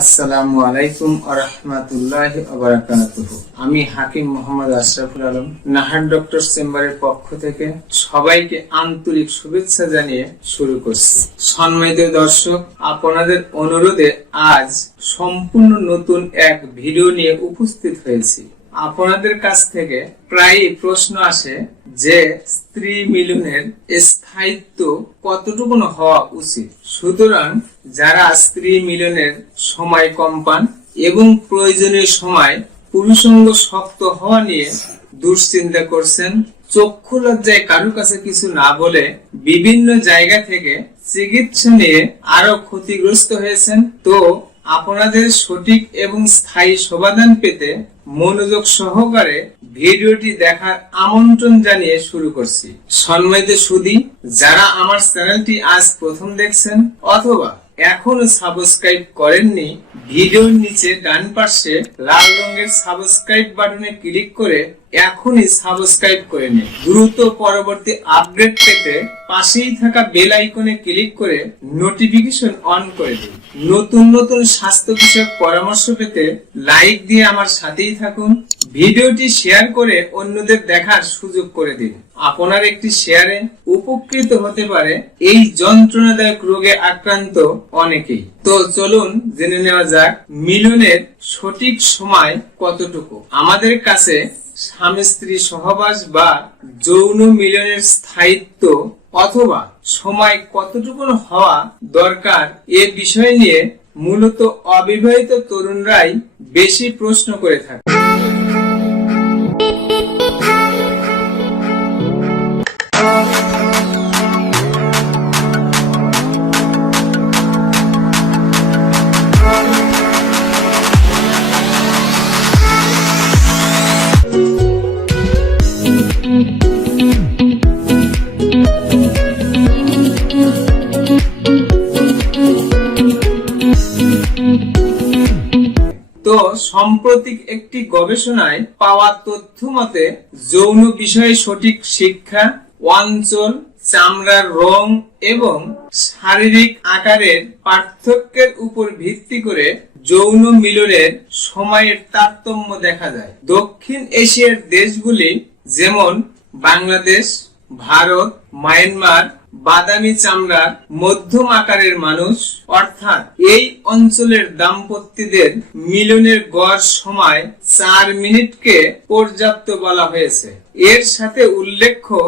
আসসালামু আলাইকুম আরহামাতুল্লাহ আমি হাকিম মোহাম্মদ আশরাফুল আলম, নাহার ডক্টর চেম্বারের পক্ষ থেকে সবাইকে আন্তরিক শুভেচ্ছা জানিয়ে শুরু করছি। সম্মানিত দর্শক, আপনাদের অনুরোধে আজ সম্পূর্ণ নতুন এক ভিডিও নিয়ে উপস্থিত হয়েছি। আপনাদের কাছ থেকে প্রায়ই প্রশ্ন আসে যে স্ত্রী মিলনের স্থায়িত্ব কতটুকু হওয়া উচিত? সুতরাং যারা স্ত্রী মিলনের সময় কম পান এবং প্রয়োজনীয় সময় পুরুষঙ্গ শক্ত হওয়া নিয়ে দুশ্চিন্তা করছেন, চক্ষু লজ্জায় কারও কাছে কিছু না বলে বিভিন্ন জায়গা থেকে চিকিৎসা নিয়ে আরও ক্ষতিগ্রস্ত হয়েছেন, তো আপনাদের সঠিক এবং স্থায়ী সমাধান পেতে মনোযোগ সহকারে ভিডিওটি দেখার আমন্ত্রণ জানিয়ে শুরু করছি। সম্মানিত সুদী, যারা আমার চ্যানেলটি আজ প্রথম দেখছেন অথবা এখনও সাবস্ক্রাইব করেননি, ভিডিওর নিচে ডান পাশে লাল রঙের সাবস্ক্রাইব বাটনে ক্লিক করে এখনই সাবস্ক্রাইব করে নিন। দ্রুত পরবর্তী আপডেট পেতে পাশেই থাকা বেল আইকনে ক্লিক করে নোটিফিকেশন অন করে দিন। নতুন নতুন স্বাস্থ্য বিষয়ক পরামর্শ পেতে লাইক দিয়ে আমার সাথেই থাকুন। ভিডিওটি শেয়ার করে অন্যদের দেখার সুযোগ করে দিন। আপনার একটি শেয়ারে উপকৃত হতে পারে এই যন্ত্রণাদায়ক রোগে আক্রান্ত অনেকেই। তো চলুন জেনে নেওয়া যাক মিলনের সঠিক সময় কতটুকু। আমাদের কাছে স্বামী স্ত্রী সহবাস বা যৌন মিলনের স্থায়িত্ব অথবা সময় কতটুকু হওয়া দরকার এ বিষয় নিয়ে মূলত অবিবাহিত তরুণরাই বেশি প্রশ্ন করে থাকে সাম্প্রতিক একটি গবেষণায় পাওয়া তথ্য মতে যৌন বিষয়ে সঠিক শিক্ষা অঞ্চল চামড়ার রং এবং শারীরিক আকারের পার্থক্যের উপর ভিত্তি করে যৌন মিলনের সময়ের তারতম্য দেখা যায়। দক্ষিণ এশিয়ার দেশগুলি যেমন বাংলাদেশ, ভারত, মায়ানমার বাদামি চামড়ার মধ্যম আকারের মানুষ, অর্থাৎ এই অঞ্চলের দাম্পত্যদের মিলনের গড় সময় চার মিনিটকে পর্যাপ্ত বলা হয়েছে। এর সাথে উল্লেখ্য,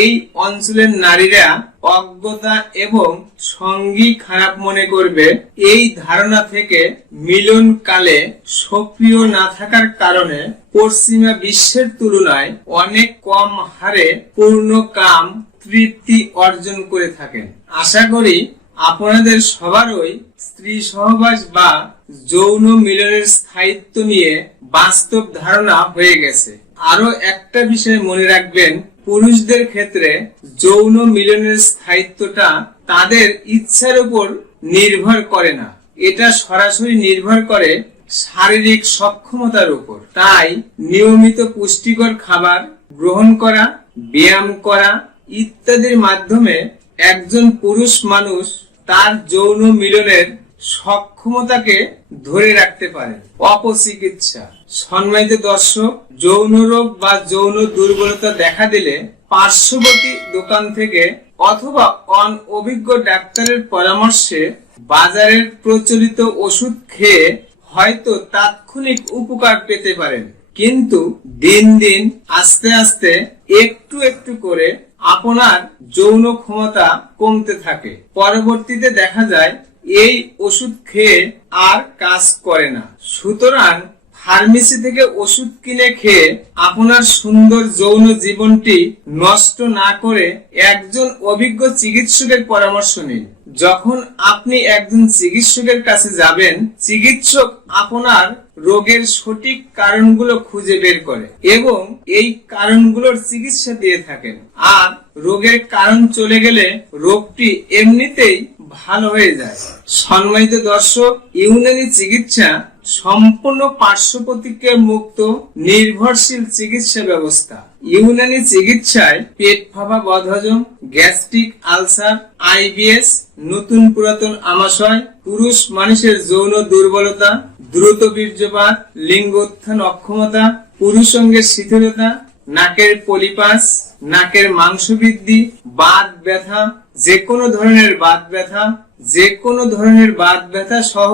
এই অঞ্চলের নারীরা অজ্ঞতা এবং সঙ্গী খারাপ মনে করবে এই ধারণা থেকে মিলন কালে সক্রিয় না থাকার কারণে পশ্চিমা বিশ্বের তুলনায় অনেক কম হারে পূর্ণ কাম তৃপ্তি অর্জন করে থাকেন। আশা করি আপনাদের সবারই স্ত্রী সহবাস বা যৌন মিলনের স্থায়িত্ব নিয়ে বাস্তব ধারণা হয়ে গেছে। আরও একটা বিষয় মনে রাখবেন, পুরুষদের ক্ষেত্রে যৌন মিলনের স্থায়িত্বটা তাদের ইচ্ছার উপর নির্ভর করে না। এটা সরাসরি নির্ভর করে শারীরিক সক্ষমতার উপর। তাই নিয়মিত পুষ্টিকর খাবার গ্রহণ করা, ব্যায়াম করা ইত্যাদির মাধ্যমে একজন পুরুষ মানুষ তার যৌন মিলনের সক্ষমতাকে ধরে রাখতে পারে। অপচিকিৎসা। সম্মানিত দর্শক, যৌন রোগ বা যৌন দুর্বলতা দেখা দিলে পার্শ্ববর্তী দোকান থেকে অথবা অন অভিজ্ঞ ডাক্তারের পরামর্শে বাজারের প্রচলিত ওষুধ খেয়ে হয়তো তাৎক্ষণিক উপকার পেতে পারেন। কিন্তু দিন দিন আস্তে আস্তে একটু একটু করে আপনার যৌন ক্ষমতা কমতে থাকে। পরবর্তীতে দেখা যায় এই ওষুধ খেয়ে আর কাজ করে না। সুতরাং ফার্মেসি থেকে ওষুধ কিনে খেয়ে আপনার সুন্দর যৌন জীবনটি নষ্ট না করে একজন অভিজ্ঞ চিকিৎসকের পরামর্শ নিন। যখন আপনি একজন চিকিৎসকের কাছে যাবেন, চিকিৎসক আপনার রোগের সঠিক কারণগুলো খুঁজে বের করে এবং এই কারণগুলোর চিকিৎসা দিয়ে থাকেন। আর রোগের কারণ চলে গেলে রোগটি এমনিতেই ভালো হয়ে যায়। সম্মানিত দর্শক, ইউনানি চিকিৎসা সম্পূর্ণ পার্শ্ব মুক্ত, নির্ভরশীল চিকিৎসা ব্যবস্থা। ইউনানি চিকিৎসায় পেট ফাঁপা বদহজম গ্যাস্ট্রিক আলসার, আইবিএস, নতুন পুরাতন আমাশয়, পুরুষ মানুষের যৌন দুর্বলতা, দ্রুত বীর্যপাত, লিঙ্গোত্থান অক্ষমতা পুরুষঙ্গের শিথিলতা, নাকের পলিপাস, নাকের মাংস বৃদ্ধি, বাত ব্যথা যে কোনো ধরনের বাত ব্যথা যে কোনো ধরনের বাত ব্যথা সহ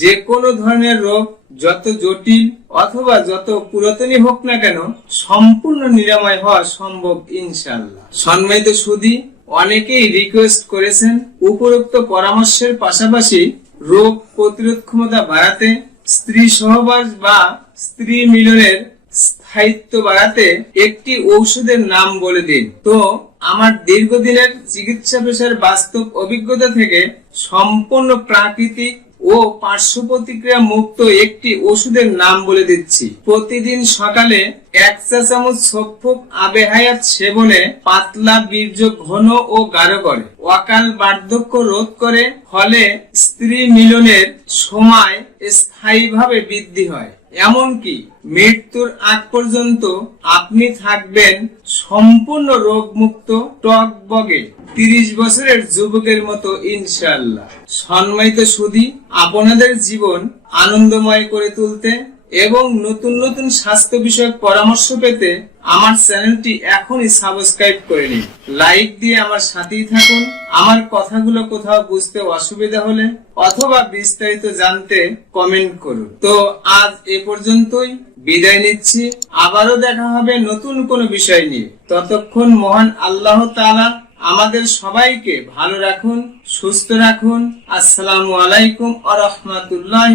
যে কোনো ধরনের রোগ যত জটিল অথবা যত পুরাতনই হোক না কেন, সম্পূর্ণ নিরাময় হওয়া সম্ভব ইনশাল্লাহ সম্মানিত সুদী, অনেকেই রিকোয়েস্ট করেছেন উপরোক্ত পরামর্শের পাশাপাশি রোগ প্রতিরোধ ক্ষমতা বাড়াতে, স্ত্রী সহবাস বা স্ত্রী মিলনের স্থায়িত্ব বাড়াতে একটি ঔষধের নাম বলে দিন। তো, আমার দীর্ঘদিনের চিকিৎসা পেশার বাস্তব অভিজ্ঞতা থেকে সম্পূর্ণ প্রাকৃতিক ও পার্শ্ব প্রতিক্রিয়া মুক্ত একটি ওষুধের নাম বলে দিচ্ছি। প্রতিদিন সকালে এক চা চামচ সফুক আবেহায়াত সেবনে পাতলা বীর্য ঘন ও গাঢ় করে। অকাল বার্ধক্য রোধ করে, ফলে স্ত্রী মিলনের সময় স্থায়ীভাবে বৃদ্ধি হয়। এমনকি মৃত্যুর আগ পর্যন্ত আপনি থাকবেন সম্পূর্ণ রোগমুক্ত টক বগে। তিরিশ বছরের যুবকের মতো ইনশাল্লাহ সম্মানিত সুদী, আপনাদের জীবন আনন্দময় করে তুলতে এবং নতুন নতুন স্বাস্থ্য বিষয়ক পরামর্শ পেতে আমার চ্যানেলটি এখনই সাবস্ক্রাইব করে নিন। লাইক দিয়ে আমার সাথেই থাকুন। আমার কথাগুলো কোথাও বুঝতে অসুবিধা হলে অথবা বিস্তারিত জানতে কমেন্ট করুন। তো আজ এ পর্যন্তই। বিদায় নিচ্ছি। আবারও দেখা হবে নতুন কোনো বিষয় নিয়ে। ততক্ষণ মহান আল্লাহ তাআলা আমাদের সবাইকে ভালো রাখুন, সুস্থ রাখুন। আসসালামু আলাইকুম আ রহমতুল্লাহ